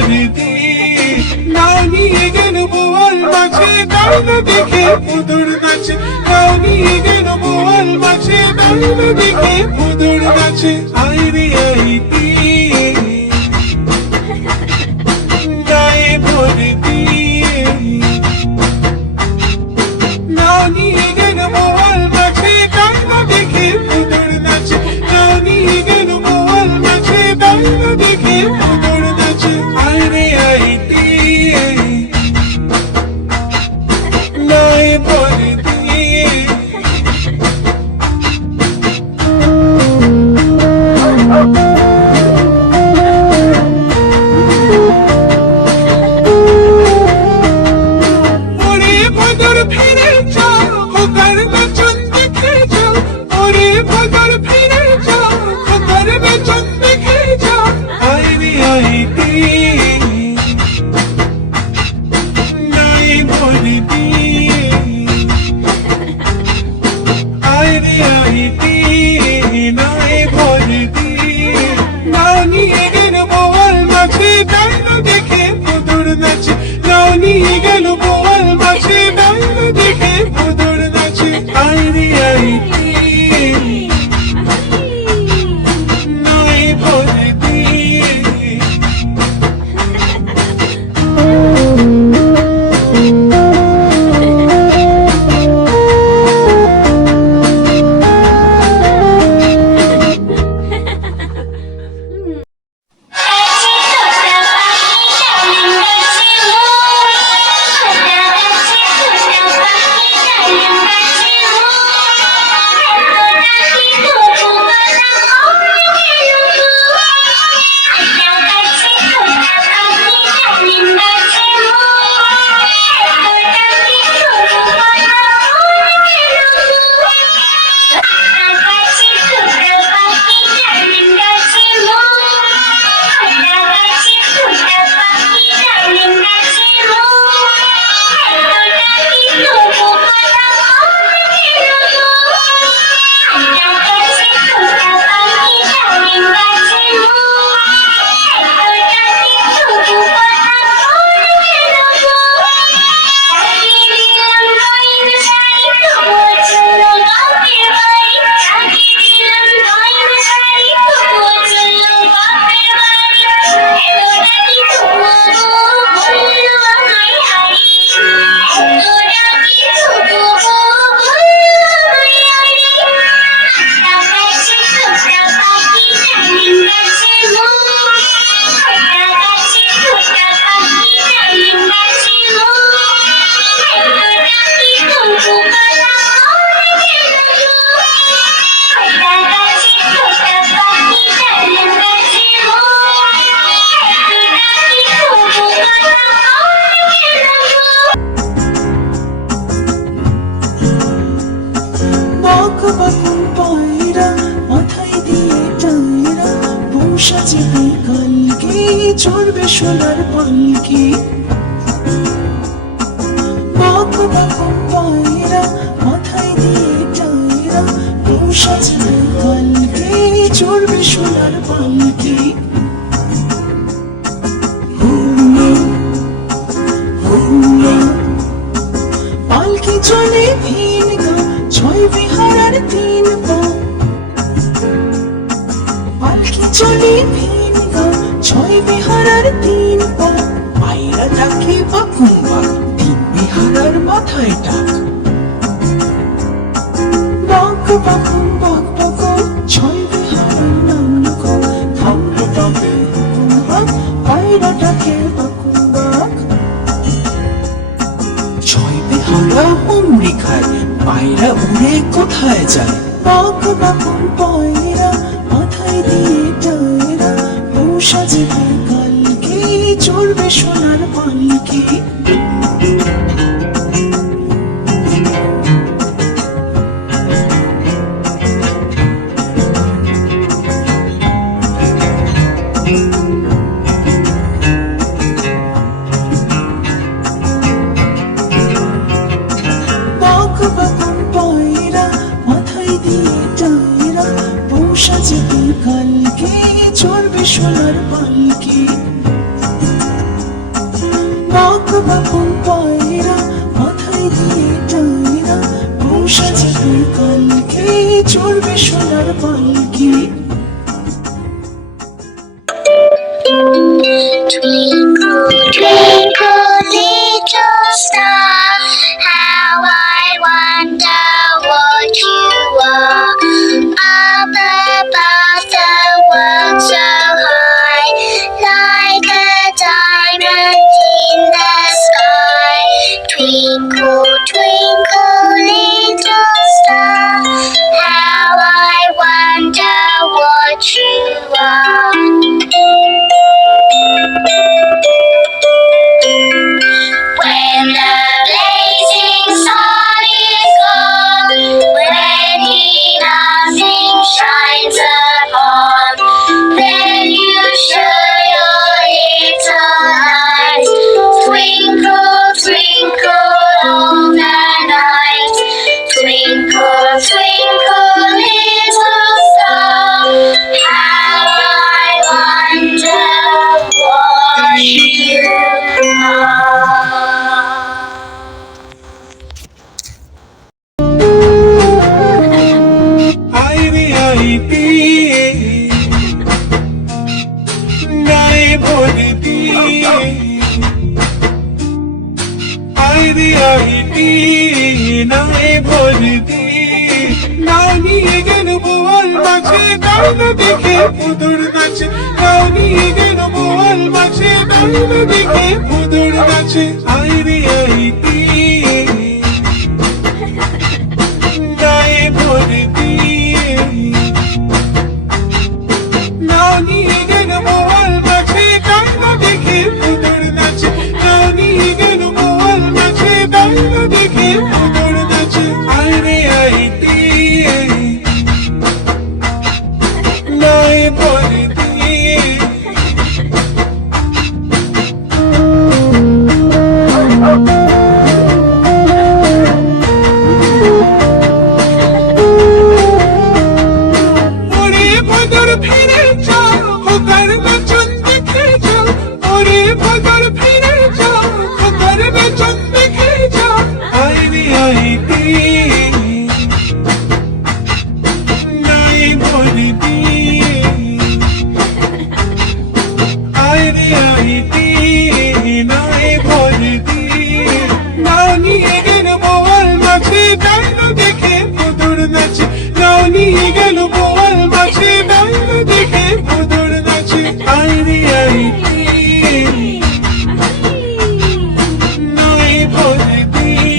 ভরতি নাও নিয়ে গেল বোয়াল মাছে দাও না দেখে পুদুর নাচে নাও নিয়ে গেল বোয়াল মাছে দাও না দেখে পুদুর নাচে আইরে আইতি গায়ে ভরতি নাও নিয়ে গেল বোয়াল মাছে দাও না দেখে পুদুর নাচে নাও নিয়ে গেল বোয়াল মাছে দাও না দেখে পুদুর নাচে আইরে আইতি গায়ে ভরতি ফিরে যাও খোকার বেচন দেখে যাও ওরে ভগর ফিরে যাও খোকার বেচন দেখে যাও আইরে আইতি নাই ভরতি আইরে আইতি নাই ভরতি নাও নিয়ে গেল বোয়াল মাছে দাও না দেখে পুদুর নাচে নাও নিয়ে গেল বোয়াল মাছে দাও না দেখে পুদুর নাচে আইরে আইতি নাই ভরতি সাজবে কালকে চড়বে সোনার পালকি বক বক পায়রা মাথায় দিয়ে টায়রা সাজবে কালকে চড়বে সোনার পালকি পালকি চলে ভিন গা ছয় বিহারার তিন পা পালকি চলে ভিন গা ছয় বিহারার তিন পা পায়রা ডাকে বাকুম্বা তিন বিহারার মাথায় ডাক বাক বাকুম বাক বাকুম ছয় বিহারার নাম লিখো থামলে তবে হুকুম্বা পায়রা ডাকে বাকুম্বা ছয় বিহারা হুমড়ি খায় পায়রা উড়ে কোথায় যায় বাক বাকুম পায়রা মাথায় দিয়ে টায়রা সাজবে কালকে চড়বে সোনার পালকি বাক বাকুম পায়রা মাথায় দিয়ে টায়রা সাজবে কালকে চড়বে সোনার পালকি ভর দিয়ে নাও নিয়ে গেল বোয়াল মাছে দাও না দেখে পুদুর নাচে নাও নিয়ে গেল বোয়াল মাছে দাও না দেখে পুদুর নাচে আই রে আই দিয়ে গায়ে ভর দিয়ে নাও নিয়ে গেল বোয়াল মাছে দাও না দেখে পুদুর নাচে নাও নিয়ে গেল বোয়াল মাছে দাও না দেখে পুদুর নাচে আই রে আই দিয়ে গায়ে ভর দিয়ে ওরে ভদর ফিরে যাও খোকার বেচন দেখে যাও ওরে ভদর ফিরে যাও খোকার বেচন দেখে যাও আই রে আই দিয়ে গায়ে ভর দিয়ে আই রে আই দিয়ে গায়ে ভর দিয়ে নাও নিয়ে গেল বোয়াল মাছে দাও না দেখে পুদুর নাচে নাও নিয়ে গেল বোয়াল মাছে দাও না দেখে পুদুর নাচে আই রে আই দিয়ে গায়ে ভর দিয়ে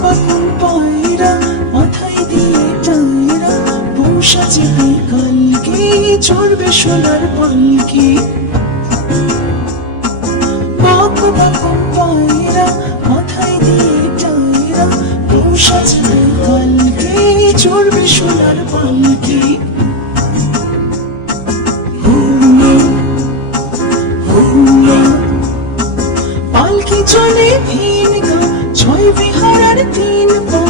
বাকুম পায়রা মাথায় দিয়ে টায়রা বসা চেপে কালকে চড়বে সোনার পালকি বাকুম পায়রা মাথায় দিয়ে টায়রা বসা চেপে কালকে চড়বে সোনার পালকি পালকি চলে ভিন গা ছয় বিহারার তিন পা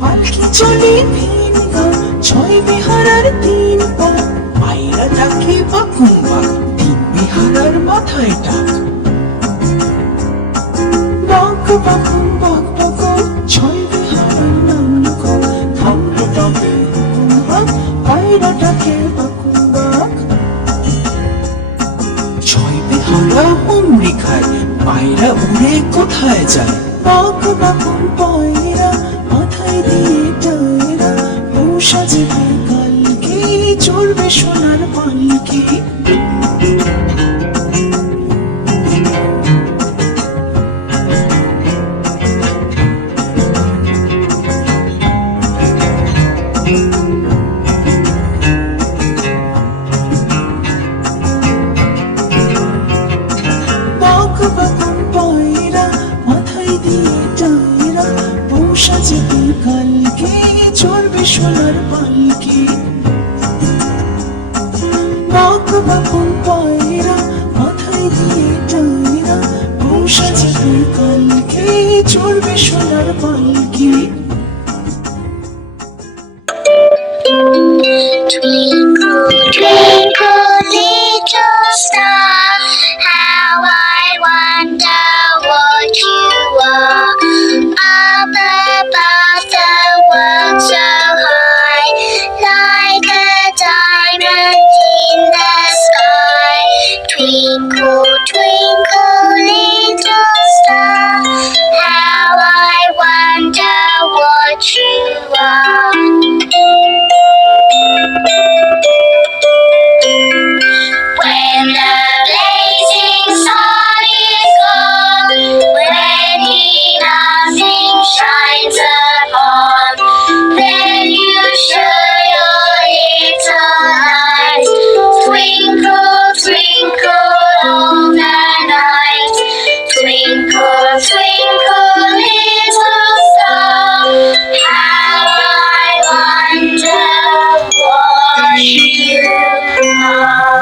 পালকি চলে ভিন গা ছয় বিহারার তিন পা পায়রা ডাকে বাকুম বাক তিন বিহারার মাথায় ডাক বাক বাকুম বাক বাকুম ছয় বিহারার নাম গো থামলো তবে হুকুম বাক পায়রা ডাকে বাকুম বাক ছয় বিহারা হুমড়ি খায় পায়রা উড়ে কোথায় যায় বাক বাকুম পায়রা মাথায় দিয়ে টায়রা বসা যেতে কালকে চড়বে সোনার পালকি কালকে চড়বে সোনার পালকি সোনার পালকি। Twinkle, twinkle, little star, how I wonder what you are. Up above the world so high, like a diamond in the sky. Twinkle, twinkle, little star, how I wonder what you are. When the blazing sun is gone, when he nothing shines upon, then you show your little light. Twinkle, twinkle all the night. Twinkle, twinkle, little star, how I wonder what you are.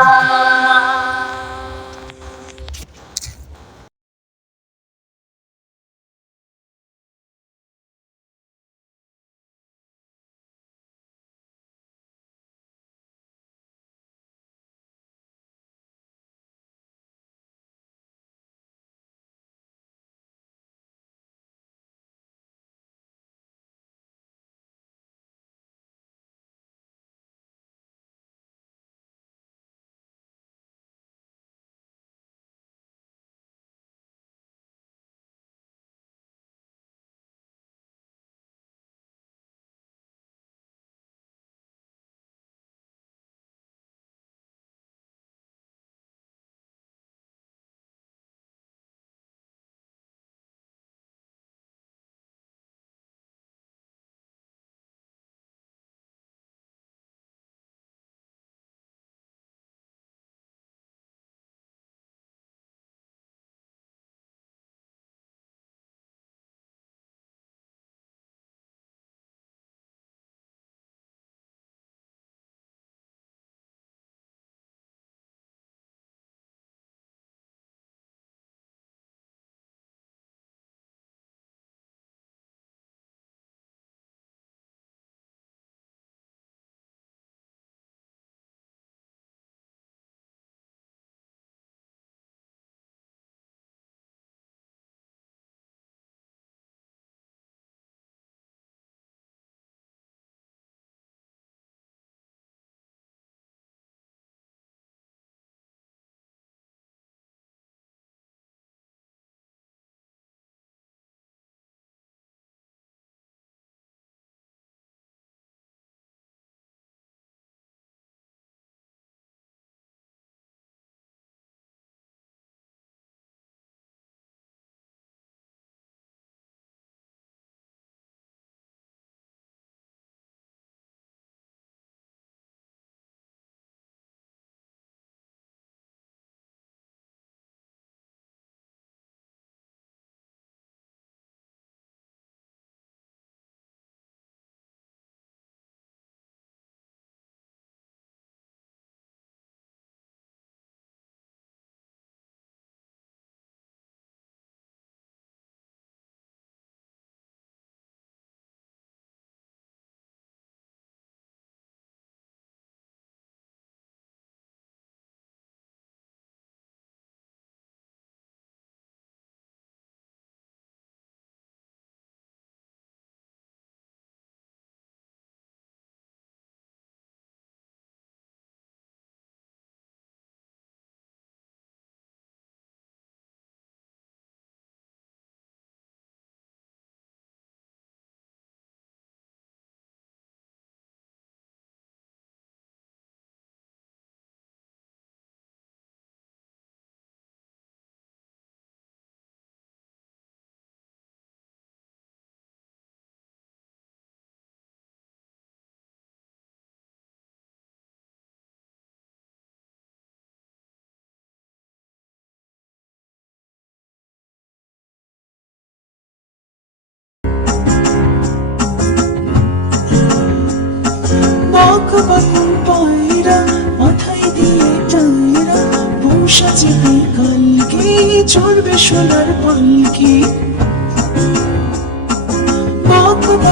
বাকুন পায়রা মাথায় দিয়ে tiara, বংশা চেপে কালকে চড়বে সোনার পালকি।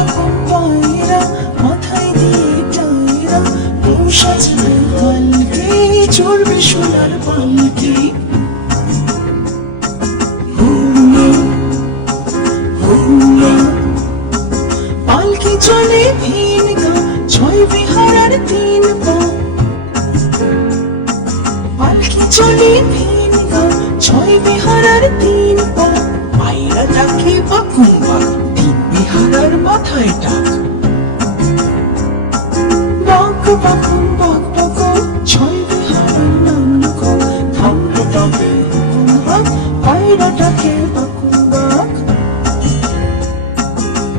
বাকুম পায়রা মাথায় দিয়ে টায়রা বউ সাজবে কালকে চড়বে সোনার পালকি হুল্লা হুল্লা পালকি চলে ভিন গা ছয় বিহার আর তিন পা পালকি চলে ভিন গা ছয় বিহার আর তিন পা পায়রা ডাকে বাকুম বাক তিন বিহার আর মাথায় ডাক বাক বাকুম বাক বাকুম ছয় বিহার আর নাম কো থামলো তবে হুকুম হাক পায়রা ডাকে বাকুম বাক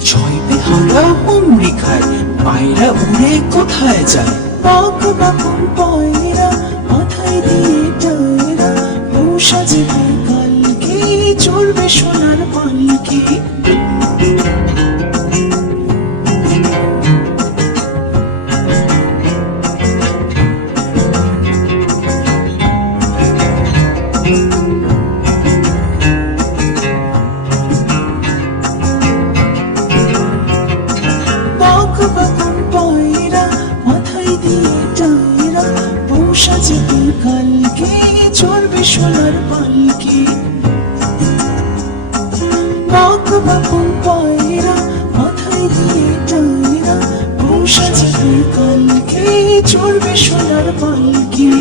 ছয় বেহারা হুমড়ি খায় পায়রা উড়ে কোথায় যায় বাক বাকুম পায়রা মাথায় দিয়ে টায়রা বউ সাজবে কালকে চড়বে সোনার পালকি বাক বাকুম পায়রা মাথায় দিয়ে টায়রা বউ সাজবে কালকে চড়বে সোনার পালকি বাক বাকুম পায়রা মাথায় দিয়ে টায়রা বউ সাজবে কালকে চড়বে সোনার পালকি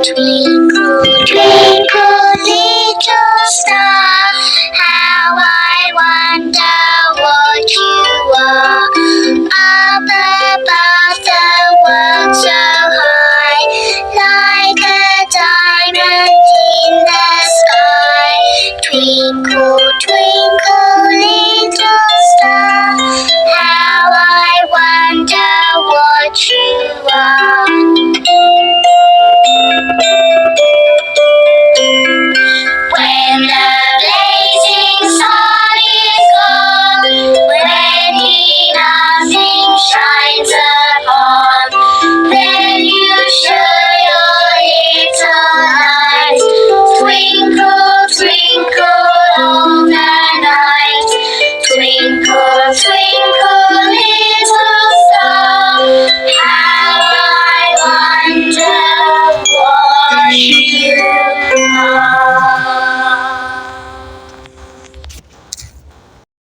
Twinkle, twinkle, little star, how I wonder what you are. Up above the world so high, like a diamond in the sky. Twinkle, twinkle,